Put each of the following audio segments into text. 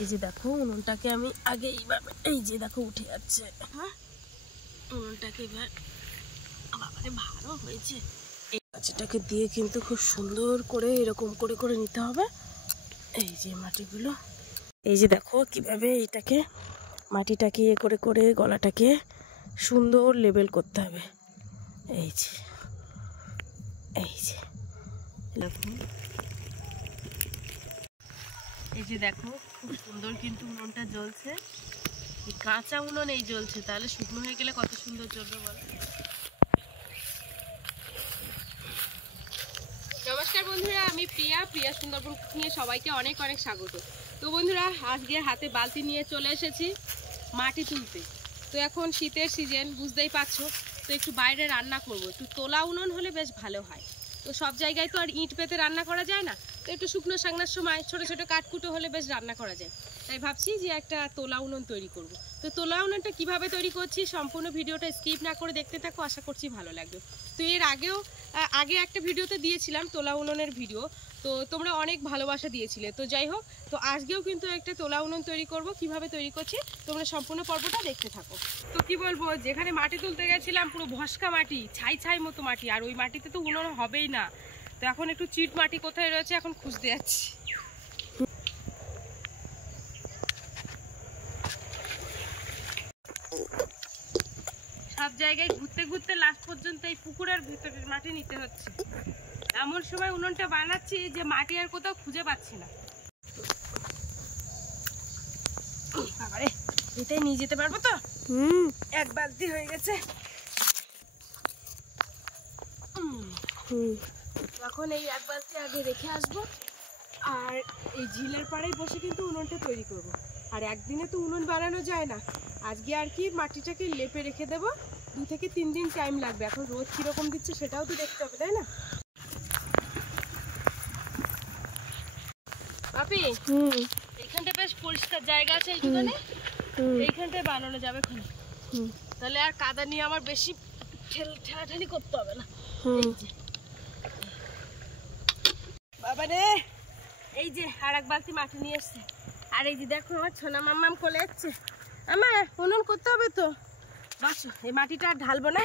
এই যে দেখো উনুনটাকে আমি আগে এইভাবে এই যে দেখো উঠে যাচ্ছে। হ্যাঁ উনুনটাকে এবার বাবারে ভালো হয়েছে। এই গাছটাকে দিয়ে কিন্তু খুব সুন্দর করে এরকম করে করে নিতে হবে। এই যে মাটিগুলো এই যে দেখো কিভাবে এটাকে মাটিটাকে ইয়ে করে করে গলাটাকে সুন্দর লেবেল করতে হবে। এই যে এই যে দেখো এই যে দেখো খুব সুন্দর কিন্তু উনুনটা জ্বলছে। কাঁচা উনুন এই জ্বলছে, তাহলে শুকনো হয়ে গেলে কত সুন্দর জ্বলবে বলো। নমস্কার বন্ধুরা, আমি প্রিয়া সুন্দরবন কুকিংয়ে সবাইকে অনেক অনেক স্বাগত। তো বন্ধুরা আজকে হাতে বালতি নিয়ে চলে এসেছি মাটি তুলতে। তো এখন শীতের সিজন বুঝতেই পারছো, তো একটু বাইরে রান্না করব। একটু তোলা উনুন হলে বেশ ভালো হয়। তো সব জায়গায় তো আর ইট পেতে রান্না করা যায় না, তো একটু শুকনো সাংনার সময় ছোট ছোট কাঠকুটো হলে বেশ রান্না করা যায়। তাই ভাবছি যে একটা তোলা উনুন তৈরি করব। তো তোলা উনুনটা কীভাবে তৈরি করছি সম্পূর্ণ ভিডিওটা স্কিপ না করে দেখতে থাকো, আশা করছি ভালো লাগবে। তো এর আগে একটা ভিডিওতে দিয়েছিলাম তোলা উনুনের ভিডিও, তো তোমরা অনেক ভালোবাসা দিয়েছিলে। তো যাই হোক, তো আজকেও কিন্তু একটা তোলা উনুন তৈরি করব। কিভাবে তৈরি করছি তোমরা সম্পূর্ণ পর্বটা দেখতে থাকো। তো কি বলবো, যেখানে মাটি তুলতে গেছিলাম পুরো ভস্কা মাটি, ছাই ছাই মতো মাটি, আর ওই মাটিতে তো উনুন হবেই না। তো এখন একটু চিট মাটি কোথায় রয়েছে এখন খুঁজতে যাচ্ছি। সব জায়গায় ঘুরতে ঘুরতে লাস্ট পর্যন্ত এই পুকুরের ভিতরের মাটি নিতে হচ্ছে। এমন সময় উনুনটা বানাচ্ছি যে মাটি আর কোথাও খুঁজে পাচ্ছি না। বাবারে এটাই নিয়ে যেতে পারবো তো? এক বালতি হয়ে গেছে। এখন এই এক বালতি আগে রেখে আসবো, আর এই ঝিলের পাড়েই বসে কিন্তু উনুনটা তৈরি করব। আর একদিনে তো উনুন বানানো যায় না, আজকে আর কি মাটিটাকে লেপে রেখে দেবো। 2 থেকে 3 দিন টাইম লাগবে। এখন রোদ কিরকম দিচ্ছে সেটাও তো দেখতে হবে, তাই না বাপি? এইখানটা বেশ পরিষ্কার জায়গা আছে, এইখানটায় বানানো যাবে। তাহলে আর কাদা নিয়ে আমার বেশি ঠেলাঠেলি করতে হবে না। বাবা রে, এই যে আর এক বালতি মাটি নিয়ে এসছে। আর এই যে দেখো আমার ছোনা মাম্মাম কোলে যাচ্ছে। আমার উনুন করতে হবে তো, বসো। এই মাটিটা আর ঢালবো না,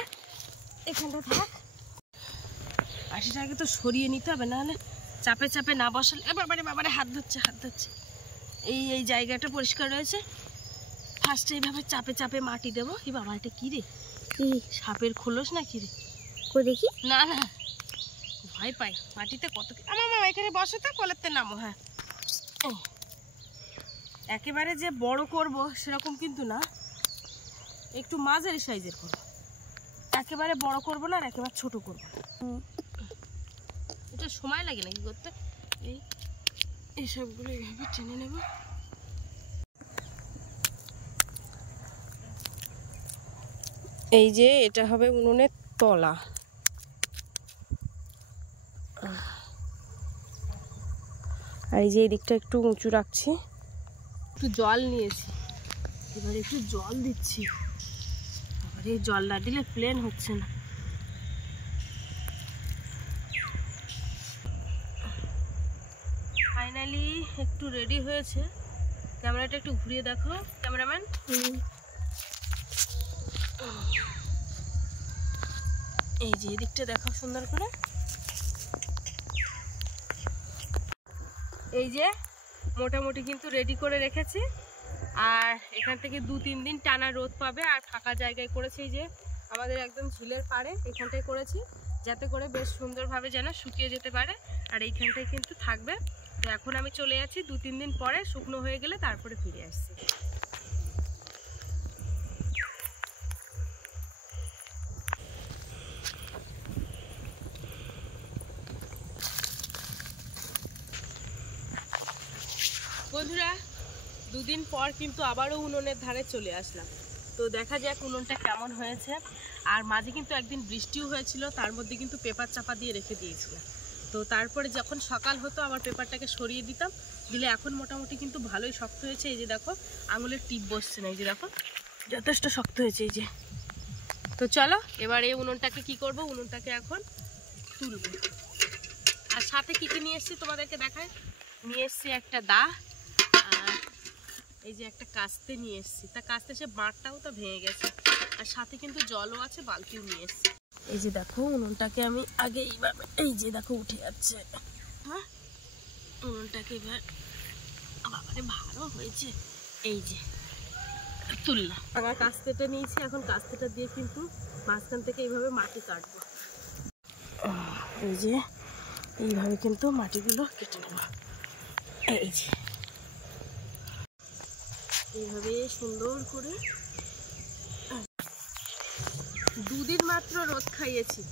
এখানটা থাক। মাটিটাকে তো সরিয়ে নিতে হবে, নাহলে চাপে চাপে না বসালে। বাবারে হাত ধরছে। এই জায়গাটা পরিষ্কার রয়েছে, ফার্স্টে এইভাবে চাপে চাপে মাটি দেবো। এই বাবা এটা কি রে, সাপের খোলস না কি রে? দেখি। না ভয় পাই মাটিতে কত। আমার মামা এখানে বসে তো, কোলেতে নামো। হ্যাঁ একেবারে যে বড় করব সেরকম কিন্তু না, একটু মাঝারি সাইজের করব। একেবারে বড় করব না আর একেবারে ছোট করব। এটা সময় লাগে নাকি করতে? এই সবগুলো এইভাবে টেনে নেব। এই যে এটা হবে উনুনের তলা। আর এই যে এই দিকটা একটু উঁচু রাখছি, একটু জল নিয়েছি, এবার একটু জল দিচ্ছি। আবার এই জল না দিলে প্লেন হচ্ছে না। ফাইনালি একটু রেডি হয়েছে। ক্যামেরাটা একটু ঘুরিয়ে দেখো ক্যামেরাম্যান। এই যে এদিকটা দেখো সুন্দর করে। এই যে মোটামুটি কিন্তু রেডি করে রেখেছি। আর এখান থেকে 2-3 দিন টানা রোদ পাবে। আর ফাঁকা জায়গায় করেছি, এই যে আমাদের একদম ঝিলের পাড়ে এখানটায় করেছি, যাতে করে বেশ সুন্দরভাবে যেন শুকিয়ে যেতে পারে। আর এইখানটায় কিন্তু থাকবে। তো এখন আমি চলে যাচ্ছি, 2-3 দিন পরে শুকনো হয়ে গেলে তারপরে ফিরে আসছি। বন্ধুরা 2 দিন পর কিন্তু আবারও উনুনের ধারে চলে আসলাম। তো দেখা যাক উনুনটা কেমন হয়েছে। আর মাঝে কিন্তু একদিন বৃষ্টিও হয়েছিল, তার মধ্যে কিন্তু পেপার চাপা দিয়ে রেখে দিয়েছিলাম। তো তারপরে যখন সকাল হতো আবার পেপারটাকে সরিয়ে দিতাম, দিলে এখন মোটামুটি কিন্তু ভালোই শক্ত হয়েছে। এই যে দেখো আঙুলের টিপ বসছে না, এই যে দেখো যথেষ্ট শক্ত হয়েছে এই যে। তো চলো এবার এই উনুনটাকে কি করব, উনুনটাকে এখন তুলব। আর সাথে কি কি নিয়ে এসেছি তোমাদেরকে দেখায়। নিয়ে এসেছি একটা দা, আর এই যে একটা কাস্তে নিয়ে এসেছি, তা কাস্তে সে বাঁটটাও তো ভেঙে গেছে, আর সাথে কিন্তু জলও আছে, বালতিও নিয়ে এসেছি। এই যে দেখো উনুনটাকে আমি আগে এইভাবে, এই যে দেখো উঠে যাচ্ছে, হ্যাঁ উনুনটাকে এবার বাবারে ভালো হয়েছে, এই যে তুললাম। আগে কাস্তেটা নিয়েছি, এখন কাস্তেটা দিয়ে কিন্তু মাঝখান থেকে এইভাবে মাটি কাটবো। এই যে এইভাবে কিন্তু মাটিগুলো কেটে নেব, এই যে এইভাবে সুন্দর করে। দুদিন মাত্র রোদ খাইয়েছি,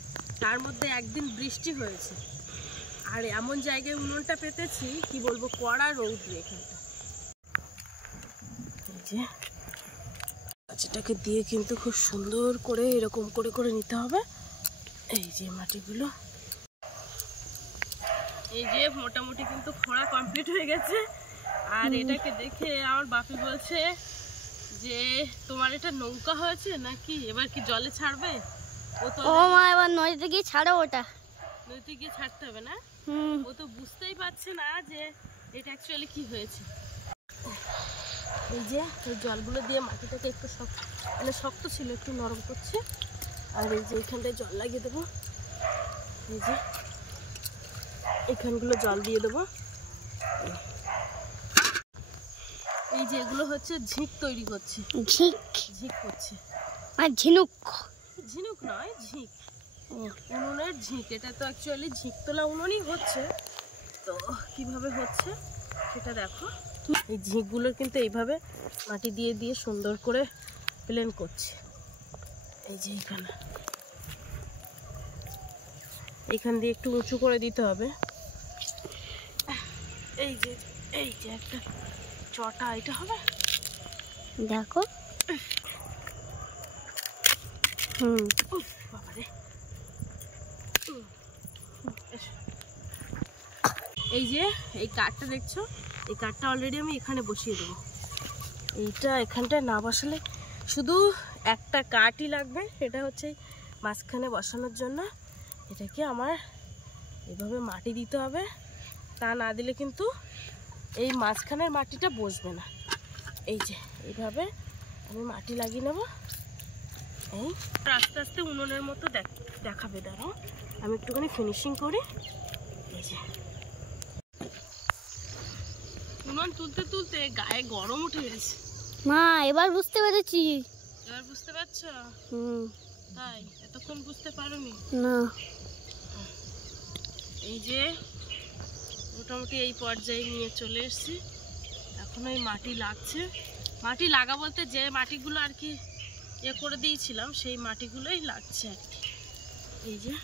তার মধ্যে একদিন বৃষ্টি হয়েছে, আর এমন জায়গায় উনুনটা পেতেছি কি বলবো, কড়া রৌদ্র এখানটা। এই যে মাটিটাকে দিয়ে কিন্তু খুব সুন্দর করে এরকম করে করে নিতে হবে। এই যে মাটিগুলো, এই যে মোটামুটি কিন্তু খোঁড়া কমপ্লিট হয়ে গেছে। আর এটাকে দেখে আমার বাপি বলছে যে তোমার এটা নৌকা হয়েছে নাকি, এবার কি জলে ছাড়বে? ও মা, এবার নদীতে গিয়ে ছাড়ো, ওটা নদীতে গিয়ে ছাড়তে হবে না? ও তো বুঝতেই পারছে না যে এটা অ্যাকচুয়ালি কি হয়েছে। এই যে এই জলগুলো দিয়ে মাটিটাকে একটু শক্ত, মানে শক্ত ছিল, একটু নরম করছে। আর এই যে এখানটায় জল লাগিয়ে দেবো, এই যে এখানগুলো জল দিয়ে দেবো। এই যে এগুলো হচ্ছে ঝিক তৈরি করছে, ঝিক করছে, আর ঝিনুক, ঝিনুক নয় ঝিক, উনুনের ঝিক। এটা তো অ্যাকচুয়ালি ঝিক তোলা উনুনই হচ্ছে, তো কিভাবে হচ্ছে সেটা দেখো। এই ঝিকগুলো কিন্তু এইভাবে মাটি দিয়ে দিয়ে সুন্দর করে প্লেন করছে। এই যে এখান দিয়ে একটু উঁচু করে দিতে হবে। এই যে একটা চটা, এটা হবে দেখো। বাবারে, এই যে এই কাঠটা দেখছো, এই কাঠটা অলরেডি আমি এখানে বসিয়ে দেবো। এইটা এখানটায় না বসালে, শুধু একটা কাঠই লাগবে, সেটা হচ্ছে মাঝখানে বসানোর জন্য। এটাকে আমার এইভাবে মাটি দিতে হবে, তা না দিলে কিন্তু এই মাঝখানের মাটিটা বসবে না। এই যে এইভাবে আমি মাটি লাগিয়ে নেব। এই আস্তে আস্তে উনুনের মতো দেখাবে, দাঁড়াও আমি একটুখানি ফিনিশিং করি। এই যে উনুন তুলতে তুলতে গায়ে গরম উঠে গেছে মা, এবার বুঝতে পেরেছি। এবার বুঝতে পারছো? তাই এতক্ষণ বুঝতে পারোনি না। এই যে মোটামুটি এই পর্যায়ে নিয়ে চলে এসেছি, এখন ওই মাটি লাগছে। মাটি লাগা বলতে যে মাটিগুলো আর কি ইয়ে করে দিয়েছিলাম, সেই মাটিগুলোই লাগছে আর কি। এই যে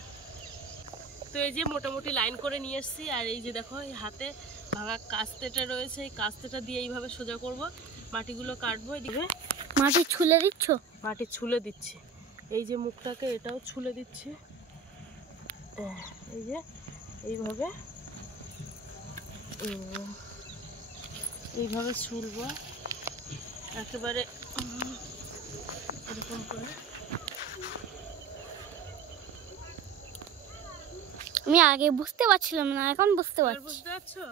তো এই যে মোটামুটি লাইন করে নিয়ে এসেছি। আর এই যে দেখো এই হাতে ভাঙা কাস্তেটা রয়েছে, এই কাস্তেটা দিয়ে এইভাবে সোজা করব, মাটিগুলো কাটবো। এদিকে মাটি ছুলে দিচ্ছ? মাটি ছুলে দিচ্ছি, এই যে মুখটাকে এটাও ছুলে দিচ্ছি। এই যে এইভাবে এইভাবে ছুলবো একেবারে এরকম করে। আমি আগে বুঝতে পারছিলাম না, এখন বুঝতে পারছি। বুঝতে পারছো?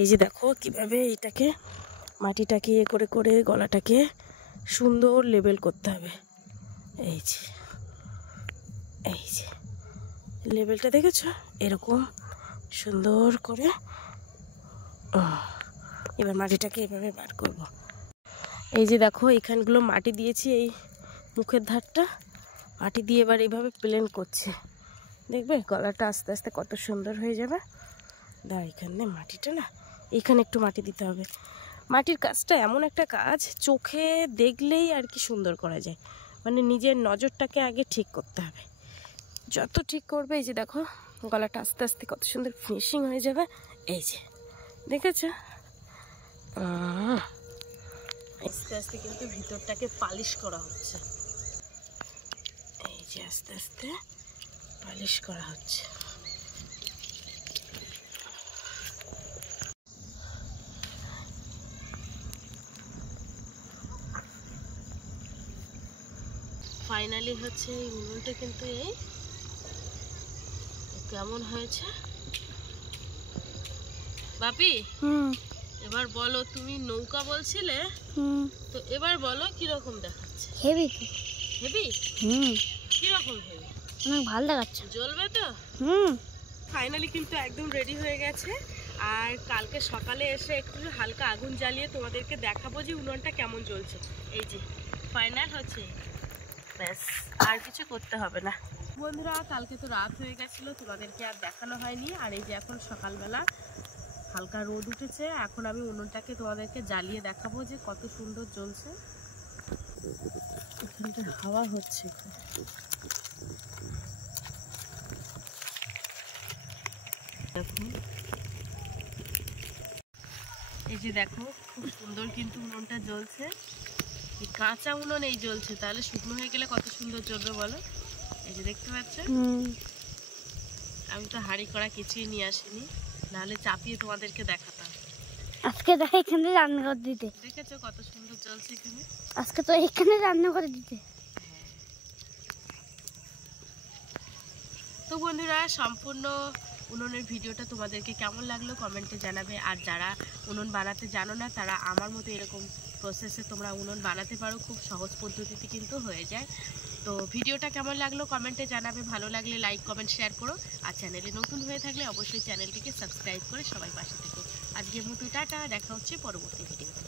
এই যে দেখো কিভাবে এইটাকে মাটিটাকে ইয়ে করে করে গলাটাকে সুন্দর লেবেল করতে হবে। এই যে লেবেলটা দেখেছো, এরকম সুন্দর করে। এবার মাটিটাকে এভাবে বার করব। এই যে দেখো এখানগুলো মাটি দিয়েছি, এই মুখের ধারটা মাটি দিয়ে এবার এইভাবে প্লেন করছে, দেখবে গলাটা আস্তে আস্তে কত সুন্দর হয়ে যাবে। এখানে মাটিটা না, এখানে একটু মাটি দিতে হবে। মাটির কাজটা এমন একটা কাজ, চোখে দেখলেই আর কি সুন্দর করা যায়, মানে নিজের নজরটাকে আগে ঠিক করতে হবে। যত ঠিক করবে, এই যে দেখো গলাটা আস্তে আস্তে কত সুন্দর ফিনিশিং হয়ে যাবে। এই যে দেখেছো, আস্তে আস্তে কিন্তু ভিতরটাকে পালিশ করা হচ্ছে। এই যে আস্তে আস্তে পালিশ করা হচ্ছে। ফাইনালি হচ্ছে এই উনুনটা কিন্তু এই কেমন হয়েছে বাপি? এবার বলো, তুমি নৌকা বলছিলে, হুম তো এবার বলো কিরকম দেখাচ্ছে? হেভি তো। হেভি? হুম কিরকম হেভি? অনেক ভালো দেখাচ্ছে। জ্বলবে তো? হুম ফাইনালি কিন্তু একদম রেডি হয়ে গেছে। আর কালকে সকালে এসে একটু হালকা আগুন জ্বালিয়ে তোমাদেরকে দেখাবো যে উনুনটা কেমন জ্বলছে। এই যে ফাইনাল হচ্ছে, ব্যাস আর কিছু করতে হবে না। বন্ধুরা, কালকে তো রাত হয়ে গেছিলো, তোমাদেরকে আর দেখানো হয়নি। আর এই যে এখন সকালবেলা হালকা রোদ উঠেছে, এখন আমি উনুনটাকে তোমাদেরকে জ্বালিয়ে দেখাবো যে কত সুন্দর জ্বলছে। এখানটা হাওয়া হচ্ছে। দেখো, এই যে দেখো খুব সুন্দর কিন্তু উনুনটা জ্বলছে। এই কাঁচা উনুন এই জ্বলছে, তাহলে শুকনো হয়ে গেলে কত সুন্দর জ্বলবে বলো। এই যে দেখতে পাচ্ছ, আমি তো হাঁড়ি কড়া কিছুই নিয়ে আসিনি, নাহলে চাপিয়ে তোমাদেরকে দেখাতাম। আজকে দেখো এখানে রান্না করে দিতে। দেখেছো কত সুন্দর জ্বলছে এখানে? আজকে তো এখানে রান্না করে দিতে। তো বন্ধুরা, সম্পূর্ণ উনুনের ভিডিওটা তোমাদেরকে কেমন লাগলো কমেন্টে জানাবে। আর যারা উনুন বানাতে জানো না, তারা আমার মতো এরকম প্রসেসে তোমরা উনুন বানাতে পারো, খুব সহজ পদ্ধতিতে কিন্তু হয়ে যায়। তো ভিডিওটা কেমন লাগলো কমেন্টে জানাবে, ভালো লাগলে লাইক কমেন্ট শেয়ার করো। আর চ্যানেলে নতুন হয়ে থাকলে অবশ্যই চ্যানেলটিকে সাবস্ক্রাইব করে সবাই পাশে থেকো। আজকের মতো টাটা, দেখা হচ্ছে পরবর্তী ভিডিওতে।